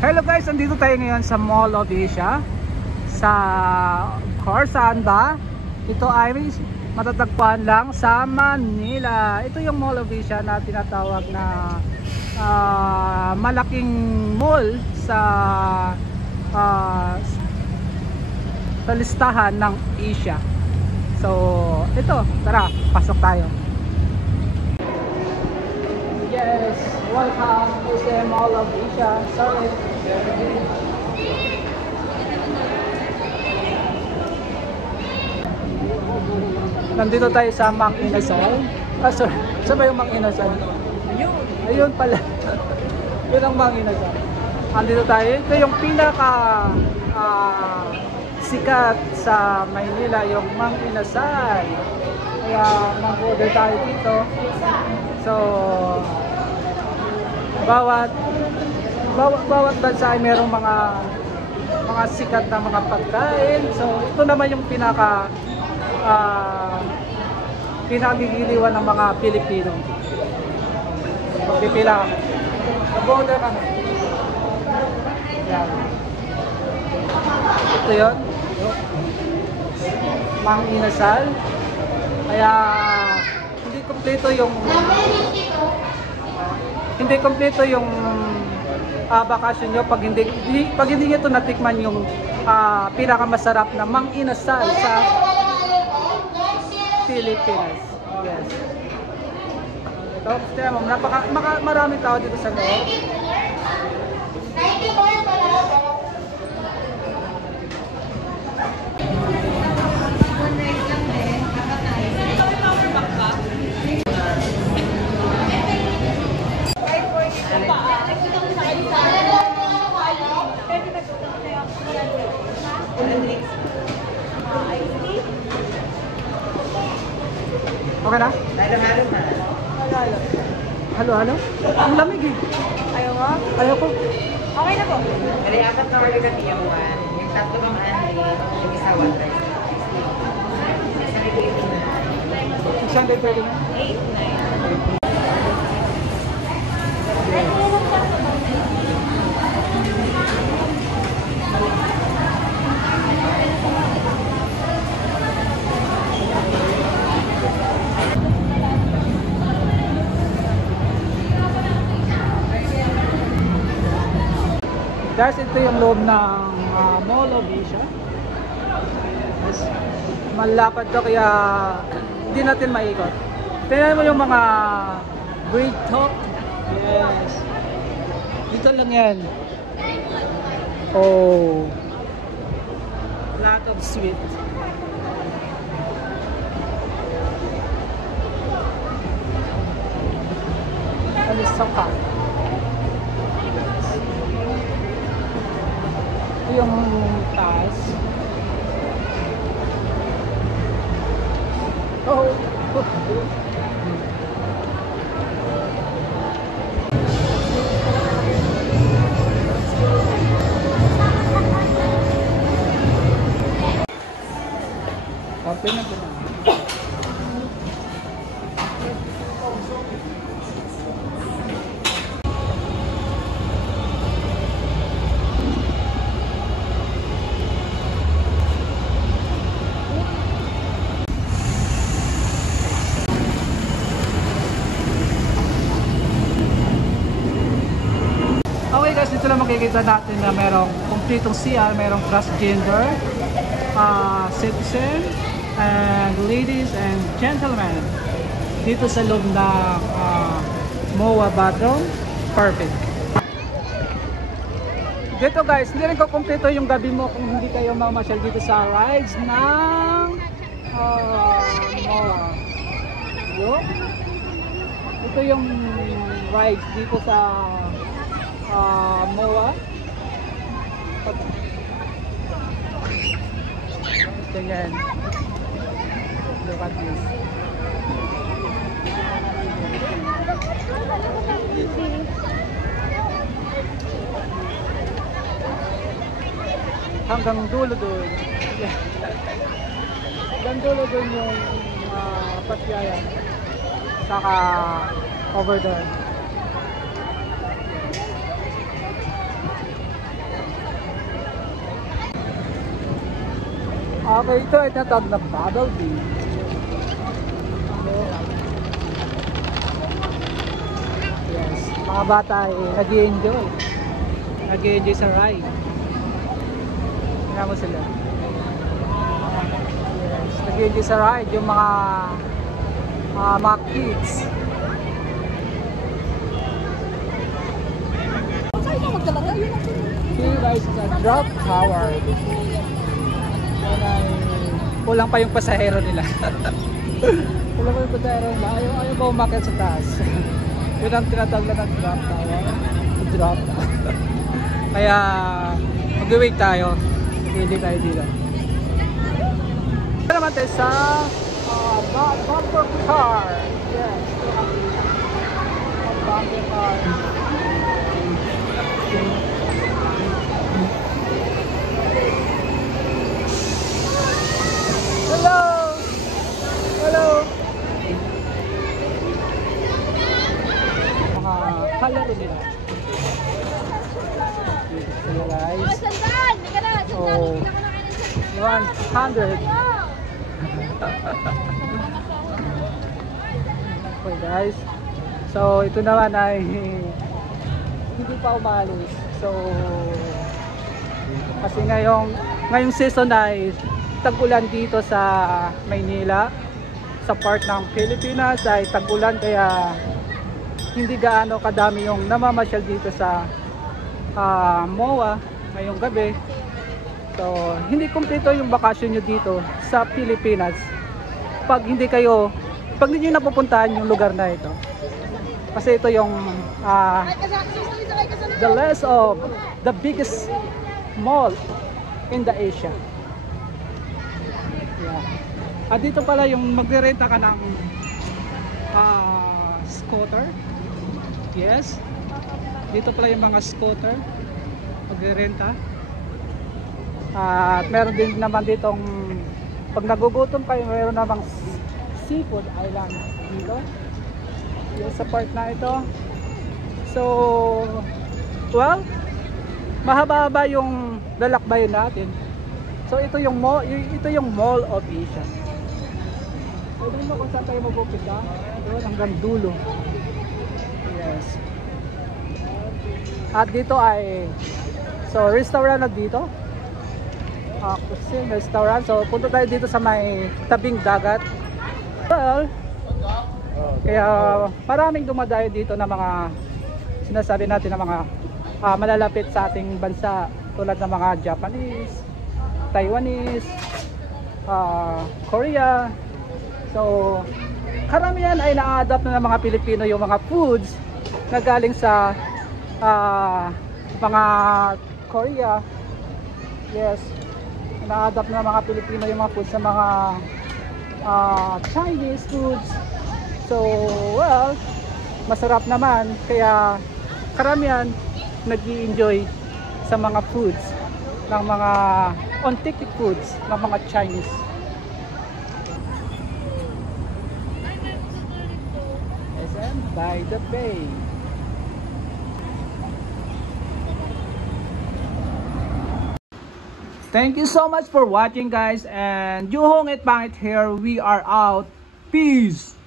Hello guys, andito tayo ngayon sa Mall of Asia sa Corsanda. Ito ay matatagpuan lang sa Manila. Ito yung Mall of Asia na tinatawag na malaking mall sa listahan ng Asia. So ito, tara, pasok tayo. Yes, welcome to the Mall of Asia. Sorry. Nandito tayo sa Mang Inasal. Sorry. Saan ba yung Mang Inasal? Ayun pala. Yun ang Mang Inasal. Nandito tayo. Ito yung pinaka sikat sa Maynila, yung Mang Inasal. Kaya mag-order tayo dito. So, bawat bansa ay merong mga sikat na mga pagkain. So ito naman yung pinagigiliwan ng mga Pilipino. Pagpipila kami. Nag-order kami. Yan. Ito yun. Mang Inasal. Kaya hindi kompleto yung bakasyon nyo pag hindi nyo ito natikman yung pinakamasarap na Mang Inasal sa Pilipinas. Yes. Ito, marami tao dito sa loob. Okay na? Halo. Ang lamig eh. Ayaw mo? Ayaw ko. Okay na po. Kali apat na order kami yung one. Yung tatlo bang only, yung isa one rice. Isa nag-iito na. Isang day pwede na? 8, 9. Guys, ito yung loob ng Mall of Asia. Yes. Malapad to kaya hindi natin maikot. Tingnan mo yung mga bread talk. Yes. Dito lang yan. Oh. Lot of sweet. Ano saka? Yung taas. Oh. Okay na po. Okay guys, dito lang makikita natin na merong kumpletong CR, merong transgender, citizen, and ladies and gentlemen. Dito sa loob ng MOA bathroom, perfect. Dito guys, hindi rin ko kumpleto yung gabi mo kung hindi kayo mamasyal dito sa rides ng MOA. Ito yung rides dito sa MOA. Ganyan. Look at this. Hanggang dulo doon. Hanggang dulo doon yung pasyayan. Saka over doon. Okay, ito ay tinatawag na bubble tea. Yes, mga bata ay nag-i-enjoy. Nag-i-enjoy sa ride. Tingnan mo sila. Yes, nag-i-enjoy sa ride yung mga kids. Here guys is a drop tower. Yan ay kulang pa yung pasahero nila. Kulang pa yung pasahero nila. Ayaw ba umakyat sa taas? Yun ang tinatawag na ng drop tower. Drop. Kaya mag-wait tayo. Hindi tayo dito. Ito naman tayo sa bumper car. Yes. Bumper car. Hello! Hello! Mga kalaro nila. Hello guys. Oh, 100. Okay guys. So ito naman ay hindi pa umalis. So kasi ngayong season ay tag-ulan dito sa Maynila. Sa part ng Pilipinas ay tag-ulan kaya hindi gaano kadami yung namamasyal dito sa MOA ngayong gabi. So hindi kumpleto yung bakasyon nyo dito sa Pilipinas pag hindi nyo napupuntahan yung lugar na ito. Kasi ito yung the list of the biggest mall in the Asia. Yeah. Dito pala yung magre-renta ka ng scooter. Yes. Dito pala yung mga scooter magre-renta. At meron din naman ditong pag nagugutom kayo, meron namang seafood island dito. Yes, sa part na ito. So, well, mahaba-haba yung lalakbayin natin. So ito yung Mall of Asia. Pwede mo kung saan tayo mag-upisa. Doon hanggang dulo. Yes. At dito ay restaurant na dito. Cuisine restaurant. So punta tayo dito sa may tabing dagat. Well, kaya maraming dumadayo dito na mga sinasabi natin na mga malalapit sa ating bansa tulad ng mga Japanese, Taiwanese, Korea. So karamihan ay na-adapt na ng mga Pilipino yung mga foods na galing sa mga Korea. Yes, na-adapt na ng mga Pilipino yung mga foods sa mga Chinese foods. So well, masarap naman kaya karamihan nag-i-enjoy sa mga foods ng mga authentic foods ng mga Chinese. SM by the Bay. Thank you so much for watching guys, and Juhong at Pangit here. We are out. Peace.